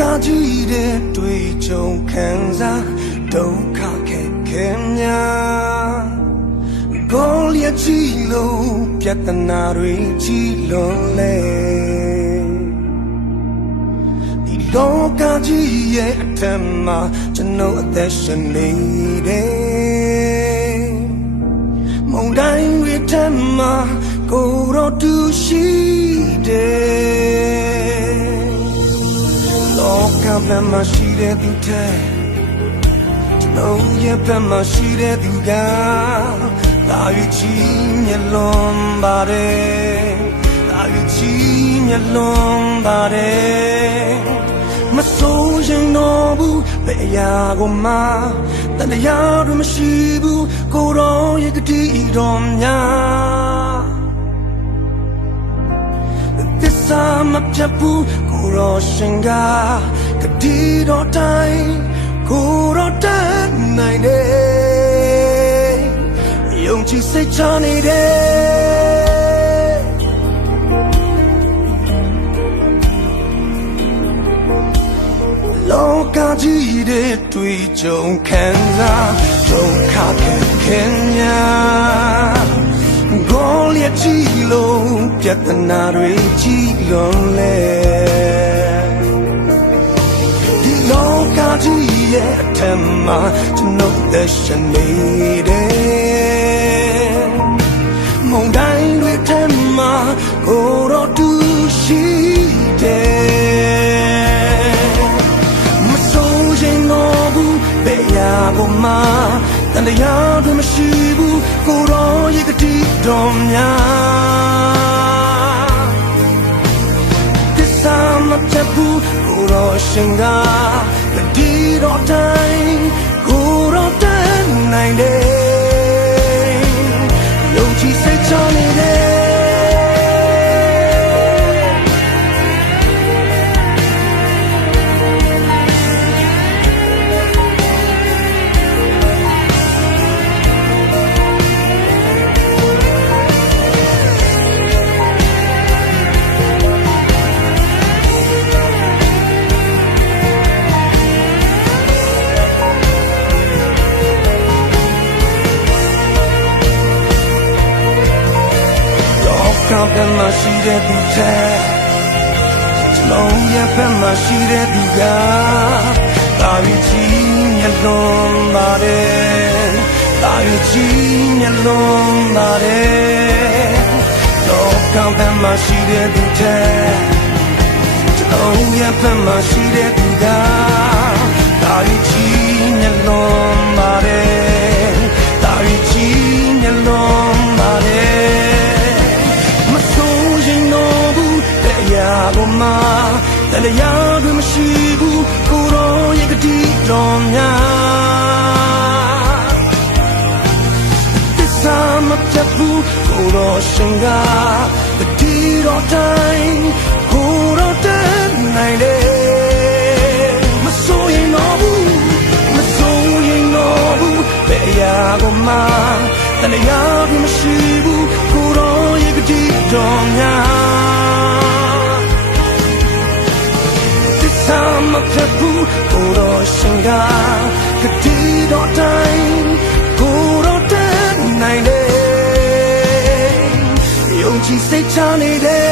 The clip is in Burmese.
ကကြီးတဲ့တွေ့ကြုံခံစားဒုက္ခခဲခဲများဘောလျက်ကြီးလို့ပြဿနာတွေကြီးလွန်လဲဒီလောကကြီးရဲ့အထက်မှာကျွန်တော်အသက်ရှင်နေတယ်မုန်တိုင်းတွေထက်မှာကိုယ်တော်တူရှိတယ်လောကဘက်မှာရှိတဲ့သူတဲ့ကျွန်တော်ရဲ့ဘက်မှာရှိတဲ့သူကလာရချီမျက်လုံးပါတယ်လာရချီမျက်လုံးပါတယ်မစိုးရင်တော့ဘူးဘယ်အရာကိုမှတန်တရားတွေမရှိဘူးကိုယ်တော်ရဲ့ဂတိတော်များသစ္စာမပြတ်ဘူးကိုယ်တော်ရှင်ကဂတိတော်တိုင်းကိုယ်တော်တတ်နိုင်တယ်ယုံကြည်စိတ်ချနေတယ်လောကကြီးတဲ့တွေ့ကြုံခံစားဒုက္ခခဲခဲများဂေါ်လျက်ကြီးလို့ပြဿနာတွေကြီးလွန်လဲဒီလောကကြီးရဲ့အထက်မှာကျွန်တော်သက်ရှင်နေတယ်မုန်တိုင်းတွေထက်မှာကိုယ်တော်တူရှိတယ်မစိုးရင်တော့ဘူးဘယ်ရာကိုမှတန်တရားတွေမရှိဘူးကိုယ်တော်ရဲ့ဂတိတော်များသစ္စာမပြတ်ဘူးကိုယ်တော်ရှင်ကဂတိတော်တိုင်းကိုယ်တော်တတ်နိုင်တယ်ယုံကြည်စိတ်ချနေတယ်ကံပဲမရှိတဲ့သူတဲ့ကျွန်တော်ရဲ့ဘက်မှာရှိတဲ့သူကတာရီချီမျက်လုံးပါတယ်တာရီချီမျက်လုံးပါတယ်လောကဘက်မှာရှိတဲ့သူတဲ့ကျွန်တော်ရဲ့ဘက်မှာရှိတဲ့သူကတာရီချီမျက်လုံးပါတယ်တာရီချီမျက်လုံးပါတယ်ကိုမှတန်တရားတွေမရှိဘူးကိုယ်တော်ရဲ့ဂတိတော်များသစ္စာမပြတ်ဘူးကိုယ်တော်ရှင်ကဂတိတော်တိုင်းကိုယ်တော်တတ်နိုင်တယ်မစိုးရင်တော့ဘူးမစိုးရင်တော့ဘူးဘယ်အရာကိုမှတန်တရားတွေမရှိဘူးကိုယ်တော်ရဲ့ဂတိတော်များမပြတ်ဘူးကိုယ်တော်ရှင်ကဂတိတော်တိုင်းကိုယ်တော်တတ်နိုင်တယ်ယုံကြည်စိတ်ချနေတယ်